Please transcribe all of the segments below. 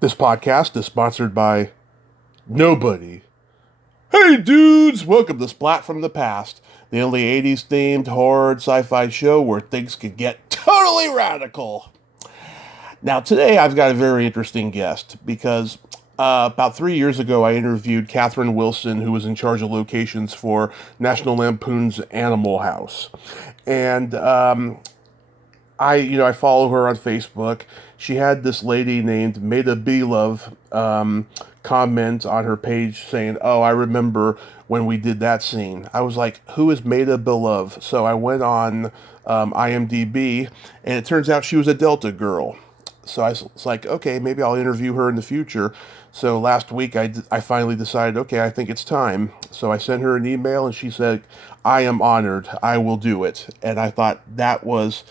This podcast is sponsored by nobody. Hey dudes, welcome to Splat from the Past, the only 80s themed horror sci-fi show where things can get totally radical. Now today I've got a very interesting guest because about 3 years ago I interviewed Catherine Wilson, who was in charge of locations for National Lampoon's Animal House. And I follow her on Facebook. She had this lady named Maida Belove comment on her page saying, "Oh, I remember when we did that scene." I was like, "Who is Maida Belove?" So I went on IMDb, and it turns out she was a Delta girl. So I was like, okay, maybe I'll interview her in the future. So last week I finally decided, okay, I think it's time. So I sent her an email, and she said, "I am honored. I will do it." And I thought that was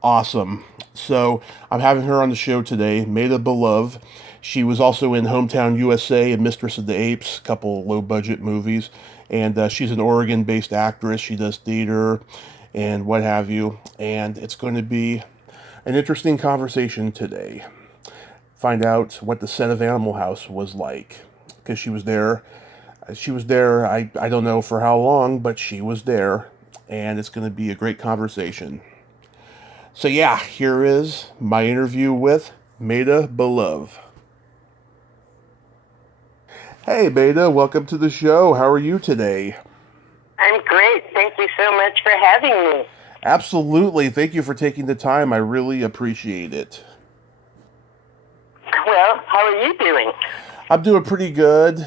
awesome. So I'm having her on the show today, Maida Belove. She was also in Hometown USA and Mistress of the Apes, a couple low-budget movies. And she's an Oregon-based actress. She does theater and what have you. And it's going to be an interesting conversation today. Find out what the set of Animal House was like. Because she was there. I don't know for how long, but she was there. And it's going to be a great conversation. So yeah, here is my interview with Maida Belove. Hey Maida, welcome to the show. How are you today? I'm great. Thank you so much for having me. Absolutely. Thank you for taking the time. I really appreciate it. Well, how are you doing? I'm doing pretty good.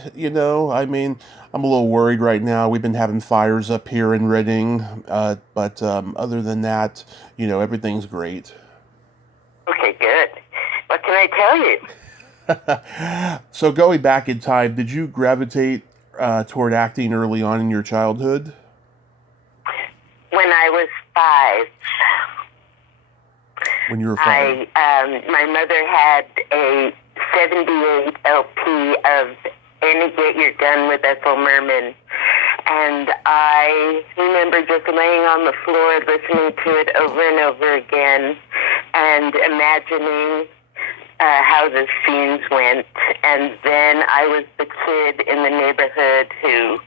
I'm a little worried right now. We've been having fires up here in Redding, but other than that, everything's great. Okay, good. What can I tell you? So going back in time, did you gravitate toward acting early on in your childhood? When I was 5. When you were 5? My mother had a 78 LP of Annie Get Your Gun with Ethel Merman. And I remember just laying on the floor listening to it over and over again and imagining how the scenes went. And then I was the kid in the neighborhood who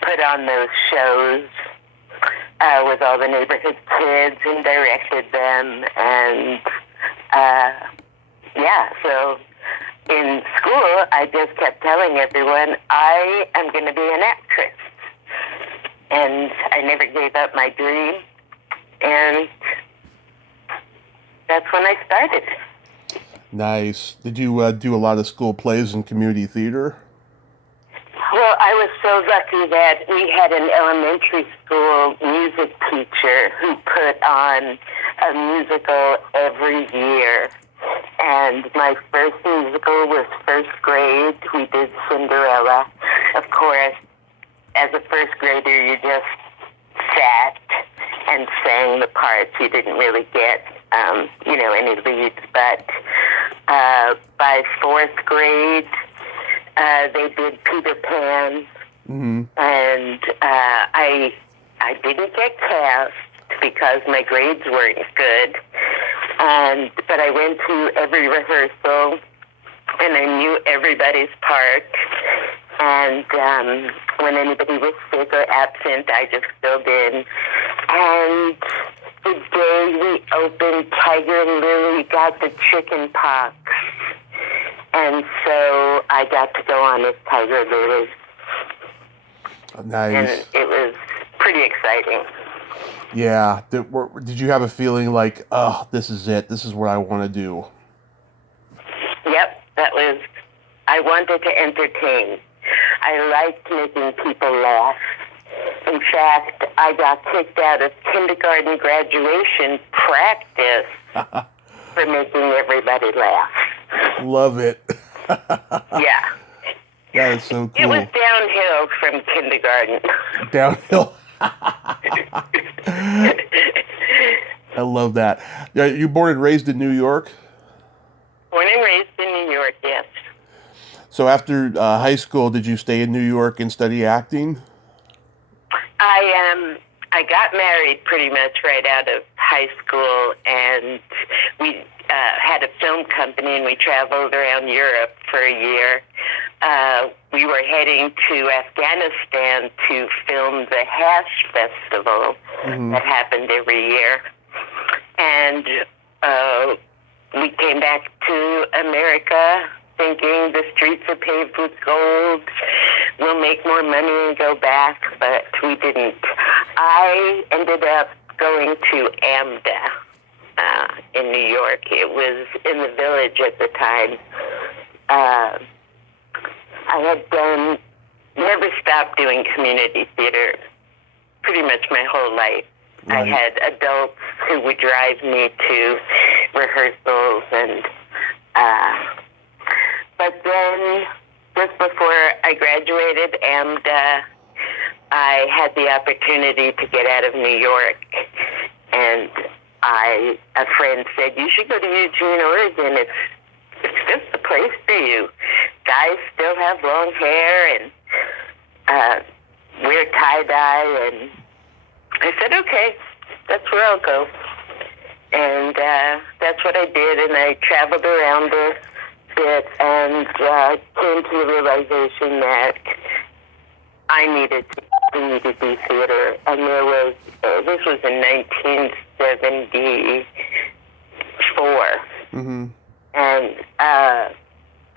put on those shows with all the neighborhood kids and directed them. And so in school, I just kept telling everyone, I am going to be an actress. And I never gave up my dream. And that's when I started. Nice. Did you do a lot of school plays and community theater? Well, I was so lucky that we had an elementary school music teacher who put on a musical every year. And my first musical was first grade. We did Cinderella. Of course, as a first grader, you just sat and sang the parts. You didn't really get, any leads. But by fourth grade, they did Peter Pan. Mm-hmm. And I didn't get cast because my grades weren't good. But I went to every rehearsal, and I knew everybody's part. And when anybody was sick or absent, I just filled in. And the day we opened, Tiger Lily got the chicken pox. And so I got to go on as Tiger Lily. Nice. And it was pretty exciting. Yeah. Did you have a feeling like, oh, this is it. This is what I want to do? Yep. I wanted to entertain. I liked making people laugh. In fact, I got kicked out of kindergarten graduation practice for making everybody laugh. Love it. Yeah. That is so cool. It was downhill from kindergarten. Downhill. I love that. You born and raised in New York? Born and raised in New York, yes. So after high school, did you stay in New York and study acting? I got married pretty much right out of high school, and had a film company, and we traveled around Europe for a year. We were heading to Afghanistan to film the Hash Festival that happened every year. And we came back to America thinking the streets are paved with gold. We'll make more money and go back, but we didn't. I ended up going to AMDA in New York. It was in the Village at the time. I had never stopped doing community theater pretty much my whole life. Right. I had adults who would drive me to rehearsals, and but then just before I graduated AMDA, I had the opportunity to get out of New York, and a friend said, "You should go to Eugene, Oregon. It's just the place for you. Guys still have long hair and wear tie-dye." And I said, "Okay, that's where I'll go." And that's what I did, and I traveled around a bit and came to the realization that I needed to do theater. And there was, this was in 1974. And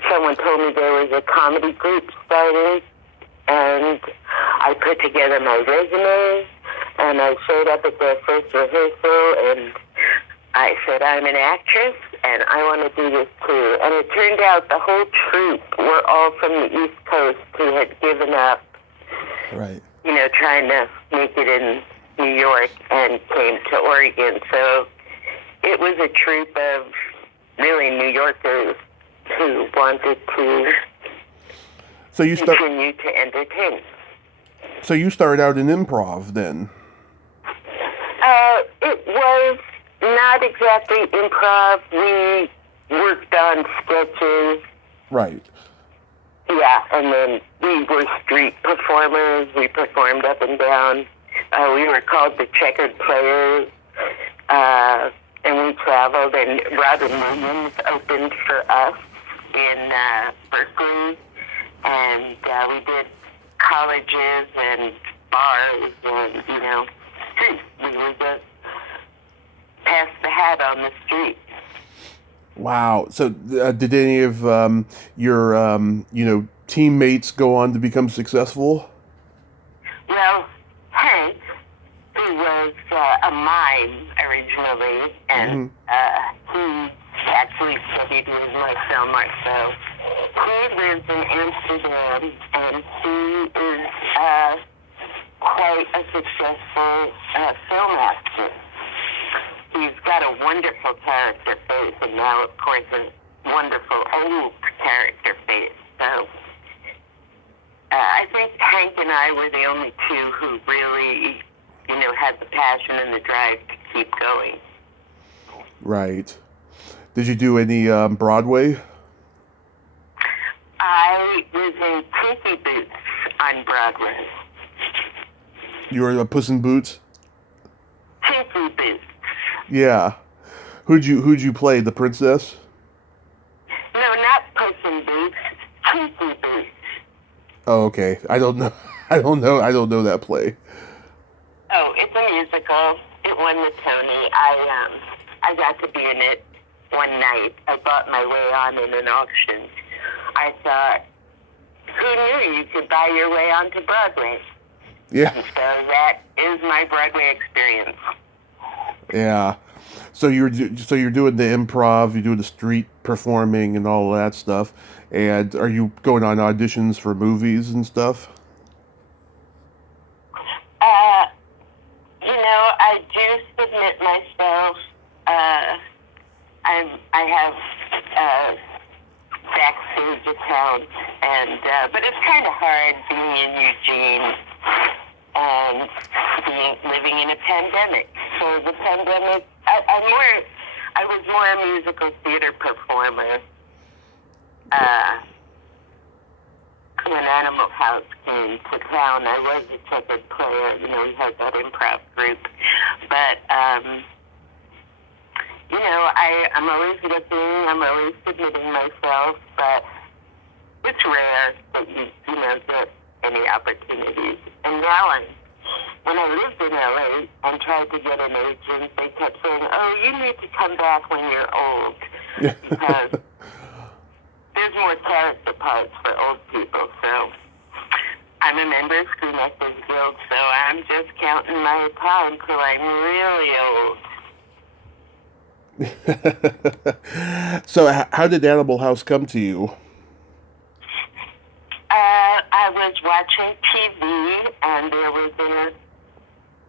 someone told me there was a comedy group starting, and I put together my resume, and I showed up at their first rehearsal, and I said, "I'm an actress, and I want to do this too." And it turned out the whole troupe were all from the East Coast who had given up, right, trying to make it in New York and came to Oregon. So it was a troupe of really New Yorkers who wanted to continue to entertain. So you started out in improv then? It was not exactly improv. We worked on sketches. Right. Yeah, and then we were street performers. We performed up and down. We were called the Checkered Players. And we traveled, and Robin Williams opened for us in Berkeley, and we did colleges and bars, and streets. We would just pass the hat on the street. Wow. So did any of your teammates go on to become successful? Well, Hank, who was a mime originally, and he actually studied with my film art, so he lives in Amsterdam, and he is quite a successful film actor. He's got a wonderful character face, and now, of course, a wonderful old character face. So I think Hank and I were the only two who really, had the passion and the drive to keep going. Right. Did you do any Broadway? I was in Tinky Boots on Broadway. You were Puss in Boots? Tinky Boots. Yeah. Who'd you play? The princess? No, not Puss in Boots. Tinky Boots. Oh, okay. I don't know that play. Oh, it's a musical. It won the Tony. I got to be in it one night. I bought my way on in an auction. I thought, who knew you could buy your way onto Broadway? Yeah. And so that is my Broadway experience. Yeah. So you're doing the improv, you do the street performing and all that stuff. And are you going on auditions for movies and stuff? I do submit myself. I have backstage account, and but it's kind of hard being in Eugene and living in a pandemic. So the pandemic, I was more a musical theater performer. When Animal House came to town, I was a checkered player. We had that improv group. But I'm always looking, I'm always submitting myself, but it's rare that you get any opportunities. And now when I lived in LA and tried to get an agent, they kept saying, oh, you need to come back when you're old, because there's more character parts for old people. So I'm a member of Screen Actors Guild, so I'm just counting my time till I'm really old. So how did Animal House come to you? I was watching TV, and there was an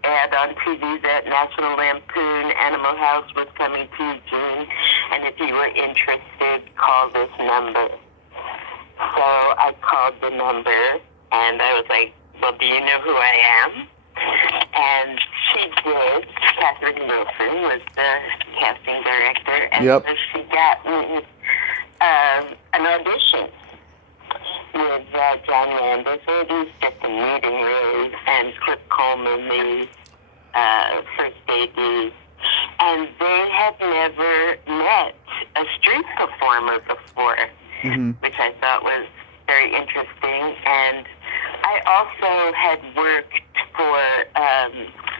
ad on TV that National Lampoon Animal House was coming to Eugene, and if you were interested, call this number. So I called the number, and I was like, well, do you know who I am? And she did. Catherine Wilson was the casting director, and Yep. so she got me an audition with John Landis. It was just a meeting, really, and Cliff Coleman, the first AD. And they had never met a street performer before, which I thought was very interesting. And I also had worked for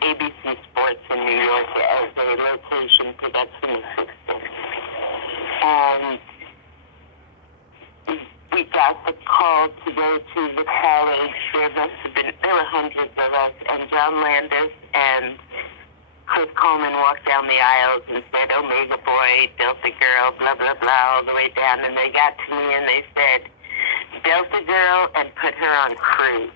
ABC Sports in New York as a location production assistant. And we got the call to go to the college. There were hundreds of us, and John Landis and Chris Coleman walked down the aisles and said, Omega Boy, Delta Girl, blah, blah, blah, all the way down. And they got to me and they said, Delta Girl, and put her on cruise.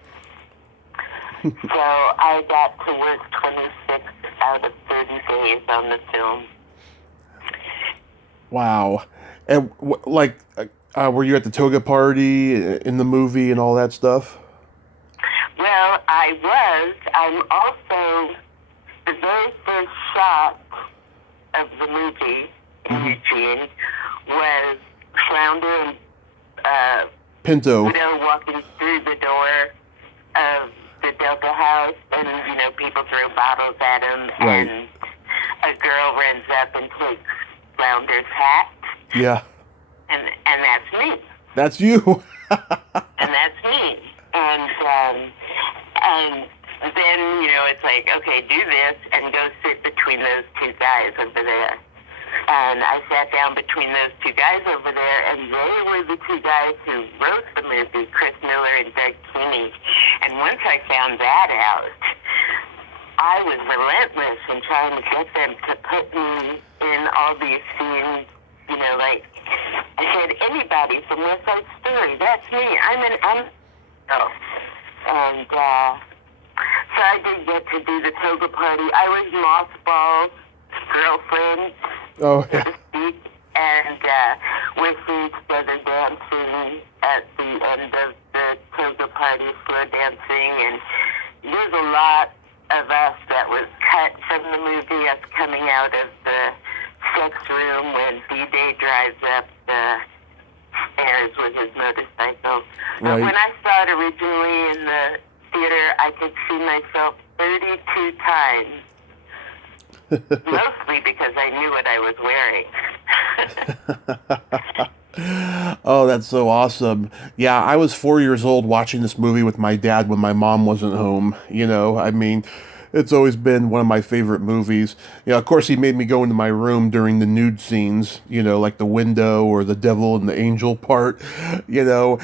So I got to work 26 out of 30 days on the film. Wow. And were you at the toga party in the movie and all that stuff? Well, I was. I'm also, the very first shot of the movie in Eugene was Flounder and Pinto. walking through the door of the Delta House, and people throw bottles at him, Right. and a girl runs up and takes Flounder's hat. Yeah. And that's me. That's you. And that's me. And then, it's like, okay, do this and go sit between those two guys over there. And I sat down between those two guys over there, and they were the two guys who wrote the movie, Chris Miller and Doug Keeney. And once I found that out, I was relentless in trying to get them to put me in all these scenes, like, I said, anybody from West Side Story, that's me. I'm and so I did get to do the toga party. I was Mothball's girlfriend, Oh, so to speak, and we're seen together dancing at the end of the toga party, slow dancing, and there's a lot of us that was cut from the movie, us coming out of the sex room when D-Day drives up the stairs with his motorcycle. But Right. when I saw it originally in the theater, I could see myself 32 times. Mostly because I knew what I was wearing. Oh, that's so awesome. Yeah, I was 4 years old watching this movie with my dad when my mom wasn't home. I mean, it's always been one of my favorite movies. Of course, he made me go into my room during the nude scenes, like the window or the devil and the angel part. Yeah.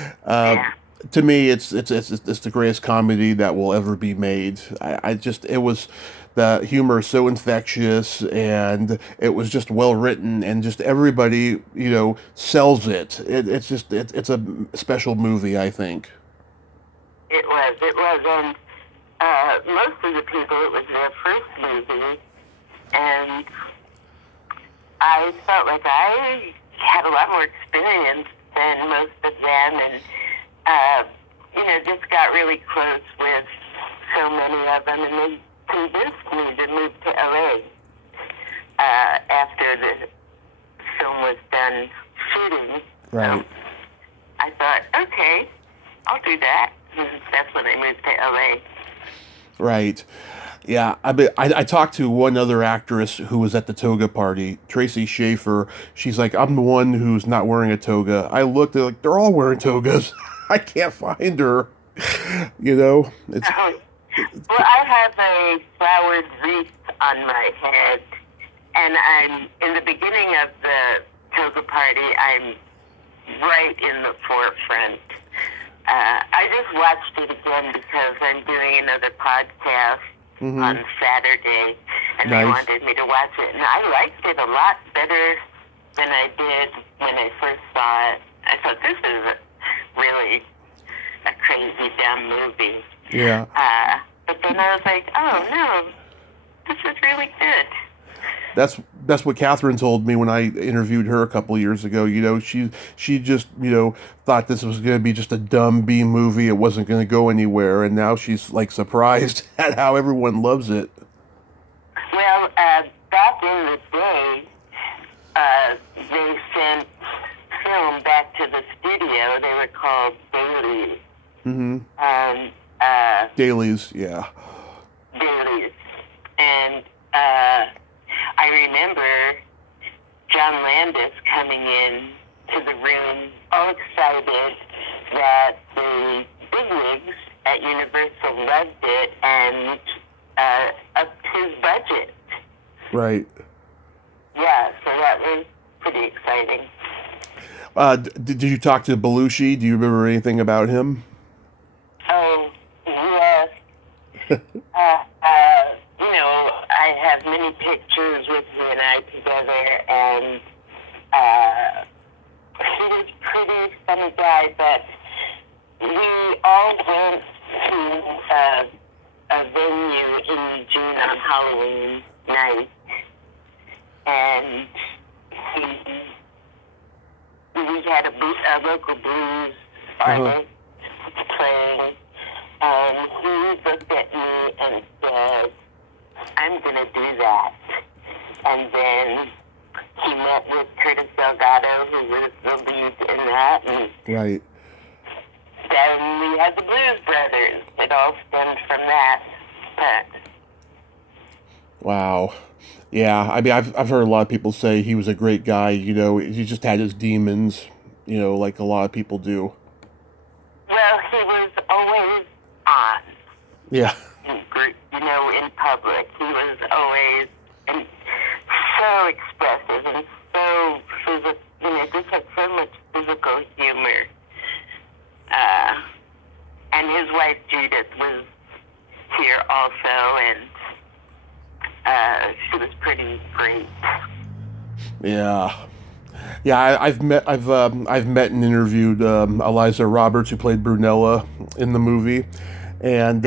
To me, it's the greatest comedy that will ever be made. It was, the humor is so infectious, and it was just well written, and just everybody sells it. It's a special movie, I think. It was, and most of the people, it was their first movie, and I felt like I had a lot more experience than most of them, and just got really close with so many of them, and they convinced me to move to LA after the film was done shooting. Right. So I thought, okay, I'll do that. And that's when I moved to LA. Right. Yeah, I talked to one other actress who was at the toga party, Tracy Schaefer. She's like, I'm the one who's not wearing a toga. I looked, they're all wearing togas. I can't find her. You know, Well, I have a flowered wreath on my head, and I'm in the beginning of the toga party. I'm right in the forefront. I just watched it again because I'm doing another podcast on Saturday, and they wanted me to watch it, and I liked it a lot better than I did when I first saw it. I thought, this is really a crazy, dumb movie. Yeah. But then I was like, oh no, this is really good. That's what Catherine told me when I interviewed her a couple of years ago. You know, she just, you know, thought this was going to be just a dumb B movie. It wasn't going to go anywhere, and now she's like surprised at how everyone loves it. Well, back in the day, they sent film back to the studio. They were called dailies. Dailies, yeah. Dailies. And I remember John Landis coming in to the room all excited that the bigwigs at Universal loved it and upped his budget. Right. Yeah, so that was pretty exciting. Did you talk to Belushi? Do you remember anything about him? Oh, yes. You know, I have many pictures with he and I together, and he was a pretty funny guy, but we all went to a venue in June on Halloween night, and we had a local blues artist playing, and he looked at me and said, I'm going to do that. And then he met with Curtis Delgado, who was the lead in that, and right. Then we had the Blues Brothers. It all stemmed from that. But wow. Yeah, I mean, I've heard a lot of people say he was a great guy. You know, he just had his demons, you know, like a lot of people do. Well, he was always on. Yeah. You know, in public. He was always so expressive and so physical, you know, just had so much physical humor. And his wife Judith was here also, and she was pretty great. Yeah. Yeah, I've met and interviewed Eliza Roberts, who played Brunella in the movie, and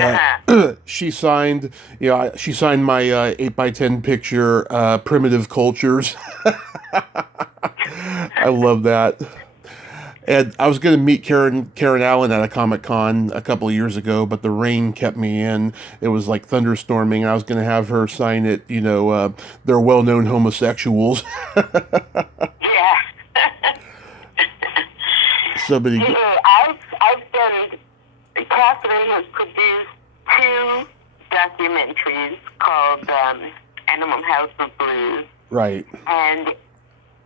she signed my 8x10 picture, Primitive Cultures. I love that. And I was going to meet Karen Allen at a Comic-Con a couple of years ago, but the rain kept me in. It was like thunderstorming. I was going to have her sign it, you know, they're well-known homosexuals. Yeah. Somebody. I've done. Catherine has produced 2 documentaries called Animal House of Blues. Right. And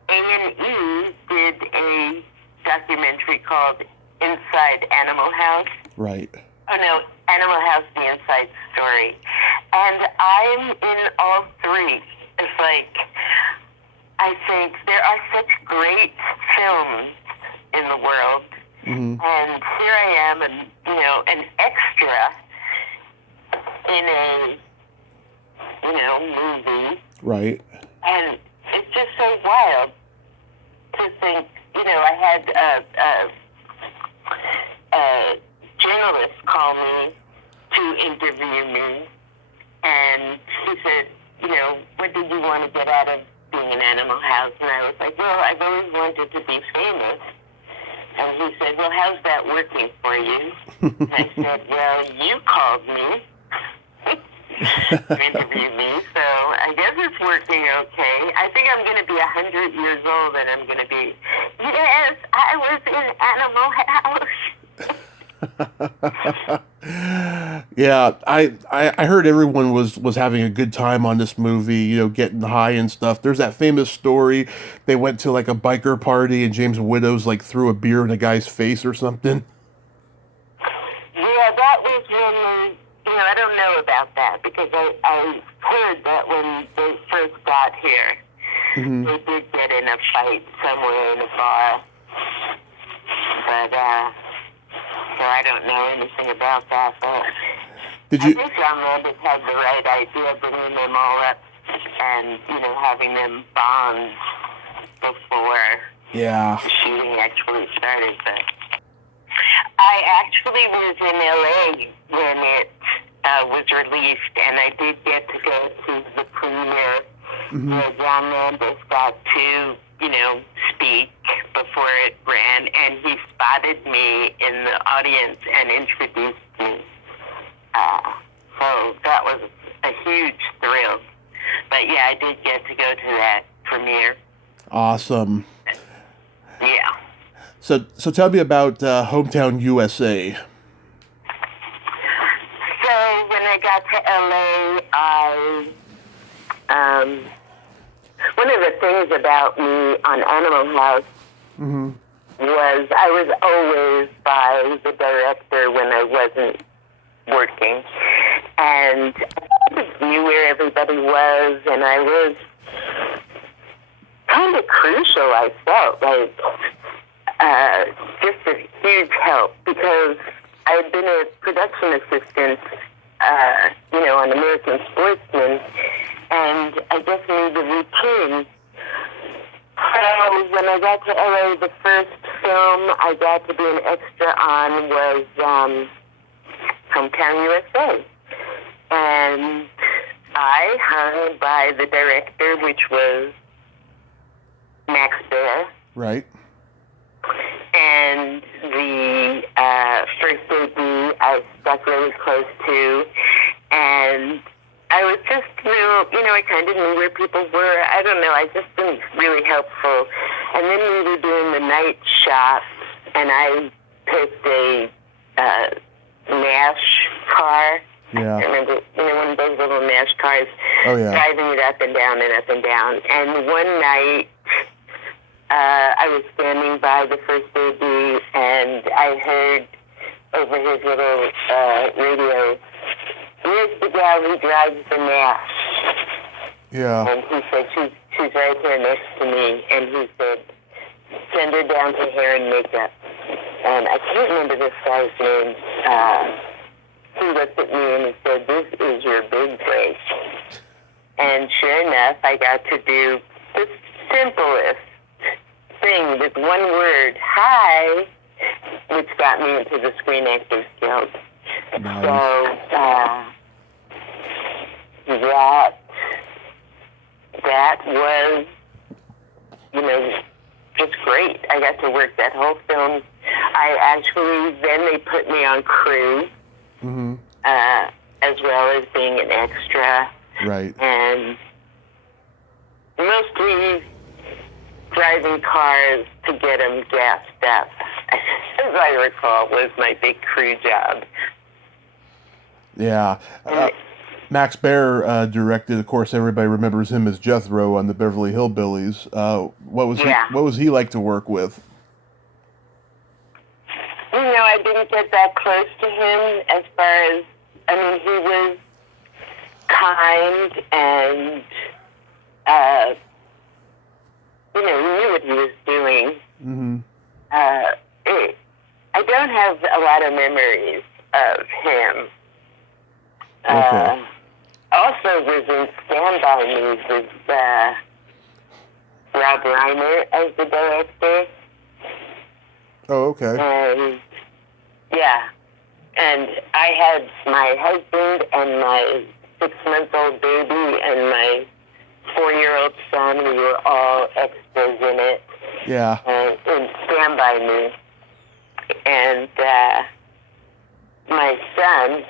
A&E did a documentary called Inside Animal House. Right. Oh no, Animal House: The Inside Story. And I'm in all 3. It's like, I think there are such great films in the world. And here I am, and you know, an extra in a, you know, movie. Right. And it's just so wild to think, you know, I had a journalist call me to interview me, and he said, you know, what did you want to get out of being in Animal House? And I was like, well, I've always wanted to be famous. And he said, well, how's that working for you? And I said, well, you called me to interview me, so I guess it's working okay. I think I'm going to be 100 years old, and I'm going to be, yes, I was in Animal House. Yeah, I heard everyone was having a good time on this movie, getting high and stuff. There's that famous story they went to like a biker party and James Widows like threw a beer in a guy's face or something. Yeah, that was when, I don't know about that because I heard that when they first got here, Hmm. they did get in a fight somewhere in a bar. But, so I don't know anything about that. But Did I you? think John Landis had the right idea, bringing them all up and, having them bond before Yeah. the shooting actually started. But I actually was in LA when it was released, and I did get to go to the premiere Hmm. where John Landis got to, speak before it ran, and he spotted me in the audience and introduced me. So that was a huge thrill. But yeah, I did get to go to that premiere. Awesome. Yeah. So tell me about Hometown USA. So when I got to LA, one of the things about me on Animal House Hmm. was I was always by the director when I wasn't working. And I just knew where everybody was, and I was kind of crucial, I felt like. Just a huge help because I had been a production assistant, on American Sportsman, and I just knew the routine. So when I got to LA, the first film I got to be an extra on was Hometown USA. And I hung by the director, which was Max Bear. Right. And the first AD I stuck really close to, and I was just I kind of knew where people were. I don't know, I just been really helpful. And then we were doing the night shots, and I picked a MASH car. Yeah. I remember, one of those little MASH cars, Oh yeah. driving it up and down and up and down. And one night, I was standing by the first AD, and I heard over his little radio, "Where's the gal who drives the MASH?" Yeah. And he said, she's right here next to me. And he said, "Send her down to hair and makeup." And I can't remember this guy's name. He looked at me and he said, "This is your big break." And sure enough, I got to do the simplest thing with one word, "Hi," which got me into the Screen Actors Guild. Nice. So that was, just great. I got to work that whole film. Then they put me on crew, Hmm. as well as being an extra. Right. And mostly driving cars to get them gassed up, as I recall, was my big crew job. Yeah. Max Baer directed. Of course, everybody remembers him as Jethro on the Beverly Hillbillies. What was Yeah. What was he like to work with? I didn't get that close to him as far as, he was kind and, he knew what he was doing. Hmm. I don't have a lot of memories of him. Okay. Also was in Stand By Me with Rob Reiner as the director. Oh, okay. And yeah, and I had my husband and my 6-month-old baby and my 4-year-old son. We were all extras in it. Yeah. In Stand By Me. And my son,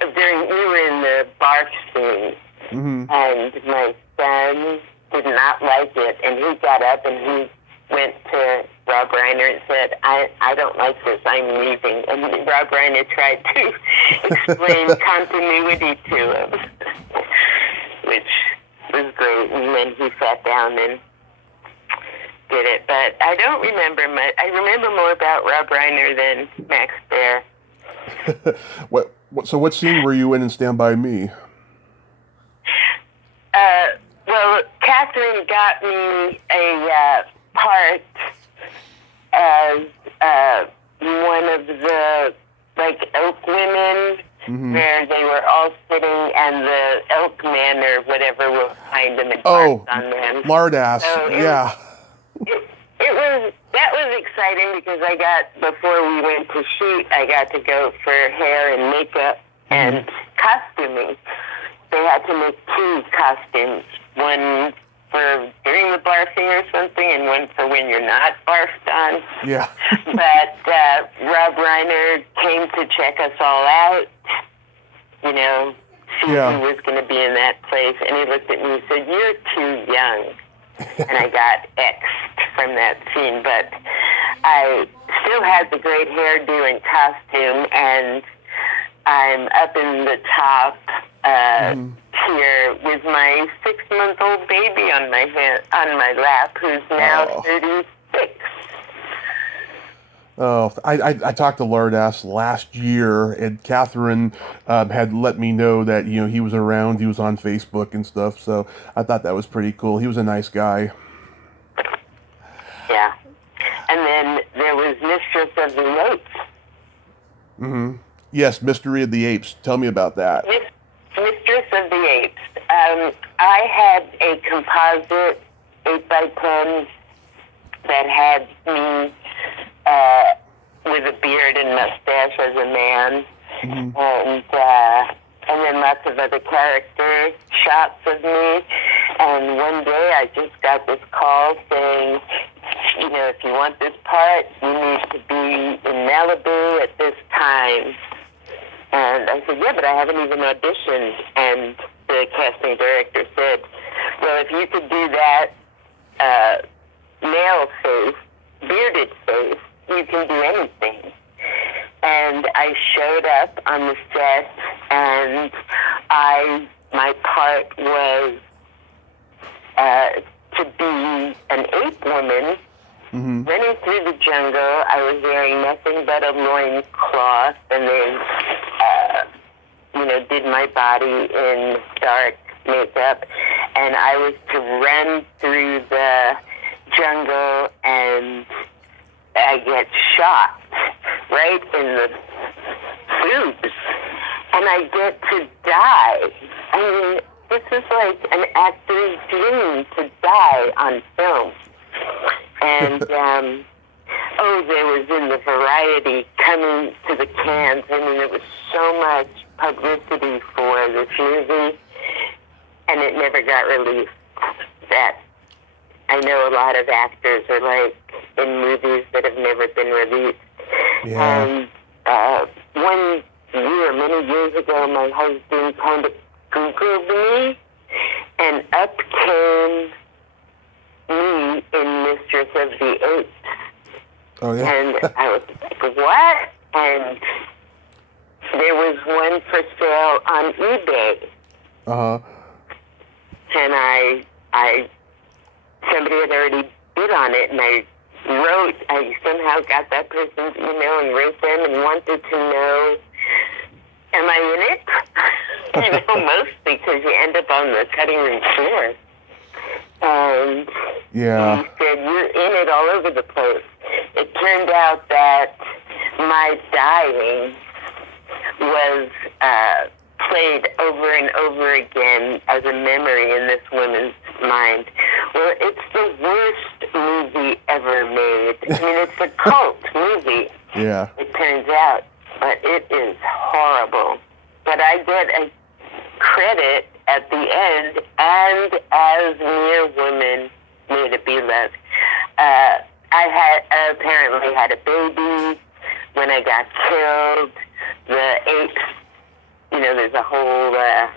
we were in the bar scene, Hmm. and my son did not like it, and he got up and he went to Rob Reiner and said, I don't like this, I'm leaving. And Rob Reiner tried to explain continuity to him, which was great. And then he sat down and did it. But I don't remember much. I remember more about Rob Reiner than Max Baer. So what scene were you in Stand By Me? Well, Catherine got me a part as one of the, elk women, where they were all sitting and the elk man or whatever was behind them and barked on them. Lardass, so yeah. That was exciting because before we went to shoot, I got to go for hair and makeup and costuming. They had to make 2 costumes, one for during the barfing or something, and one for when you're not barfed on. Yeah. But Rob Reiner came to check us all out, see who was going to be in that place, and he looked at me and said, "You're too young." And I got X'd from that scene, but I still had the great hairdo and costume, and I'm up in the top here with my 6-month-old baby on my lap, who's now 36. Oh, I talked to Lardass last year, and Catherine had let me know that he was around. He was on Facebook and stuff, so I thought that was pretty cool. He was a nice guy. Yeah, and then there was Mistress of the Apes. Yes, Mystery of the Apes. Tell me about that. Mistress of the Apes. I had a composite 8x10 that had me with a beard and mustache as a man, and then lots of other character shots of me. And one day I just got this call saying, if you want this part, you need to be in Malibu at this time. And I said, yeah, but I haven't even auditioned. And the casting director said, well, if you could do that male face, bearded face, you can do anything. And I showed up on the set, and my part was to be an ape woman running through the jungle. I was wearing nothing but a loincloth, and they, did my body in dark makeup, and I was to run through the jungle, and I get shot right in the boobs, and I get to die. I mean, this is like an actor's dream to die on film. And, there was in the Variety coming to the cans. I mean, there was so much publicity for this movie, and it never got released. That I know a lot of actors are like in movies that have never been released. Yeah. One year, many years ago, my husband kind of Googled me, and up came me in Mistress of the Apes. Oh, yeah. And I was like, what? And there was one for sale on eBay. And somebody had already bid on it, and I somehow got that person's email and wrote them and wanted to know, am I in it? Mostly because you end up on the cutting room floor. And he said, you're in it all over the place. It turned out that my dying was played over and over again as a memory in this woman's mind. Well, it's the worst movie ever made. I mean, it's a cult movie. Yeah. It turns out, but it is horrible. But I get a credit at the end, and as mere woman, Maida Belove. I apparently had a baby when I got killed. The apes, there's a whole where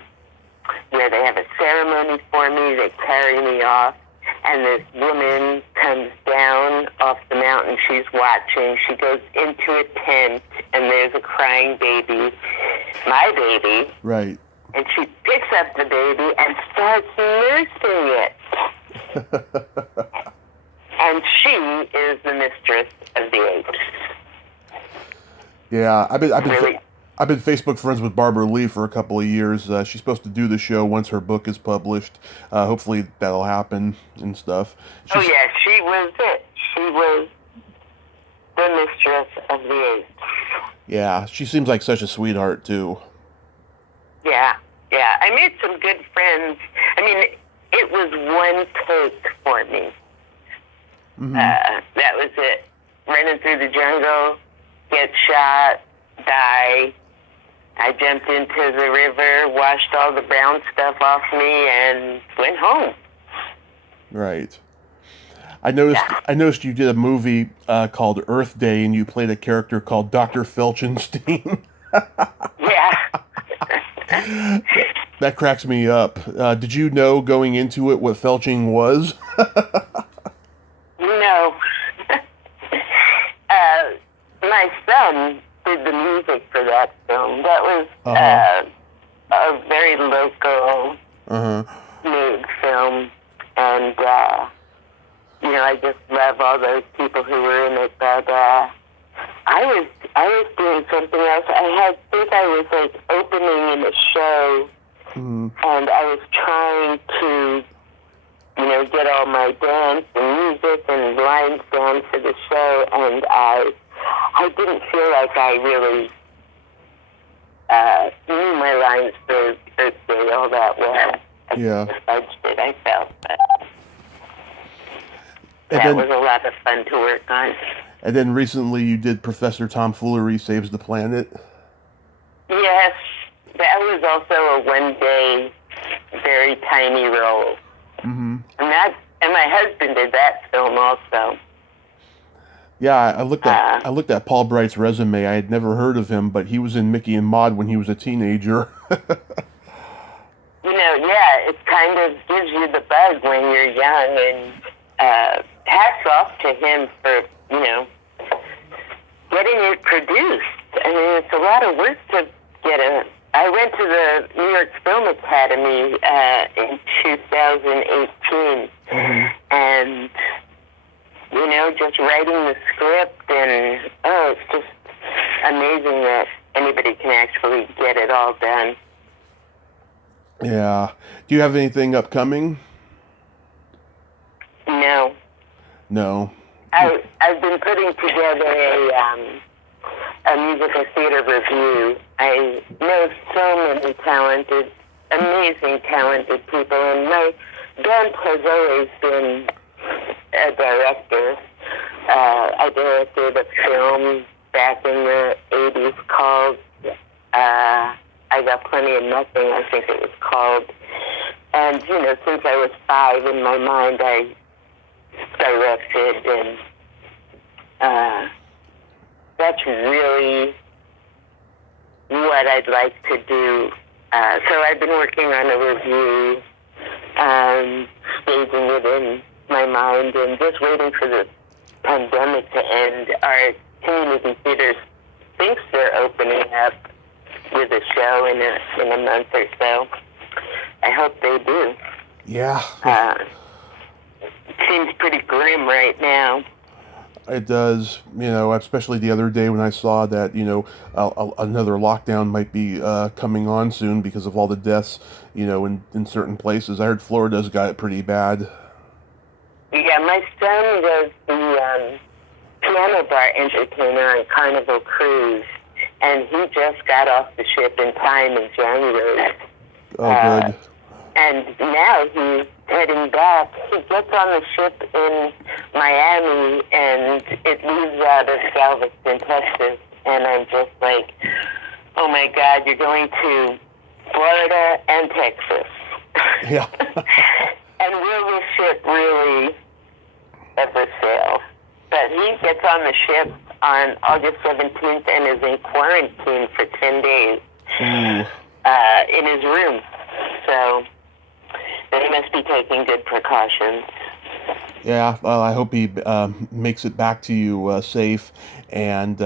they have a ceremony for me. They carry me off, and this woman comes down off the mountain. She's watching. She goes into a tent, and there's a crying baby, my baby. Right. And she picks up the baby and starts nursing it. And she is the mistress of the apes. Yeah, I've Really? been Facebook friends with Barbara Lee for a couple of years. She's supposed to do the show once her book is published. Hopefully that'll happen and stuff. Oh yeah, she was it. She was the mistress of the apes. Yeah, she seems like such a sweetheart too. Yeah. I made some good friends. I mean, it was one take for me. Mm-hmm. That was it. Running through the jungle, get shot, die. I jumped into the river, washed all the brown stuff off me, and went home. Right. I noticed you did a movie called Earth Day, and you played a character called Dr. Felchenstein. Yeah. That cracks me up. Did you know going into it what felching was? No. My son did the music for that film. That was a very local made film. And, I just love all those people who were in it. But I was doing something else. I was like opening in a show, and I was trying to, get all my dance and music and lines down for the show, and I didn't feel like I really knew my lines for Earth Day all that well. Yeah. I did, I felt. But that then, was a lot of fun to work on. And then recently you did Professor Tomfoolery Saves the Planet. Yes, that was also a one-day, very tiny role. Mm-hmm. And my husband did that film also. Yeah, I looked at Paul Bright's resume. I had never heard of him, but he was in Mickey and Maude when he was a teenager. It kind of gives you the bug when you're young, and hats off to him for, getting it produced. I mean, it's a lot of work to get it. I went to the New York Film Academy in 2018, and, just writing the script, and, it's just amazing that anybody can actually get it all done. Yeah. Do you have anything upcoming? No. No. I've been putting together a musical theater review. I know so many amazing talented people, and my bent has always been a director. I directed a film back in the 80s called I Got Plenty of Nothing, I think it was called. And, since I was 5, in my mind, I directed, and that's really what I'd like to do. So I've been working on a review, staging it in my mind, and just waiting for the pandemic to end. Our community theaters thinks they're opening up with a show in a month or so. I hope they do. Yeah. It seems pretty grim right now. It does, especially the other day when I saw that, another lockdown might be coming on soon because of all the deaths, in certain places. I heard Florida's got it pretty bad. Yeah, my son was the piano bar entertainer on Carnival Cruise, and he just got off the ship in time in January. Oh, good. And now he's heading back. He gets on the ship in Miami, and it leaves out of Galveston, Texas. And I'm just like, oh my God, you're going to Florida and Texas. Yeah. And will the ship really ever sail? But he gets on the ship on August 17th and is in quarantine for 10 days in his room. So they must be taking good precautions. Yeah, well, I hope he makes it back to you safe. And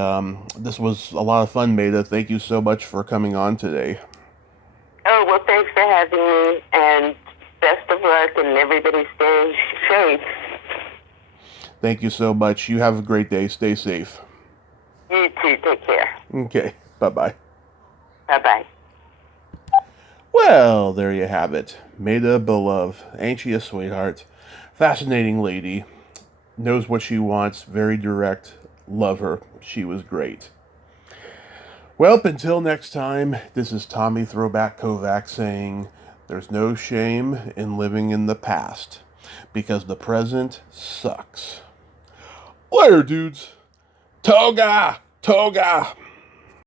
this was a lot of fun, Maida. Thank you so much for coming on today. Oh, well, thanks for having me, and best of luck, and everybody stay safe. Thank you so much. You have a great day. Stay safe. You too. Take care. Okay, bye-bye. Bye-bye. Well, there you have it. Maida Belove. Ain't she a sweetheart? Fascinating lady. Knows what she wants. Very direct. Love her. She was great. Well, until next time, this is Tommy Throwback Kovac saying, there's no shame in living in the past, because the present sucks. Later, dudes. Toga! Toga!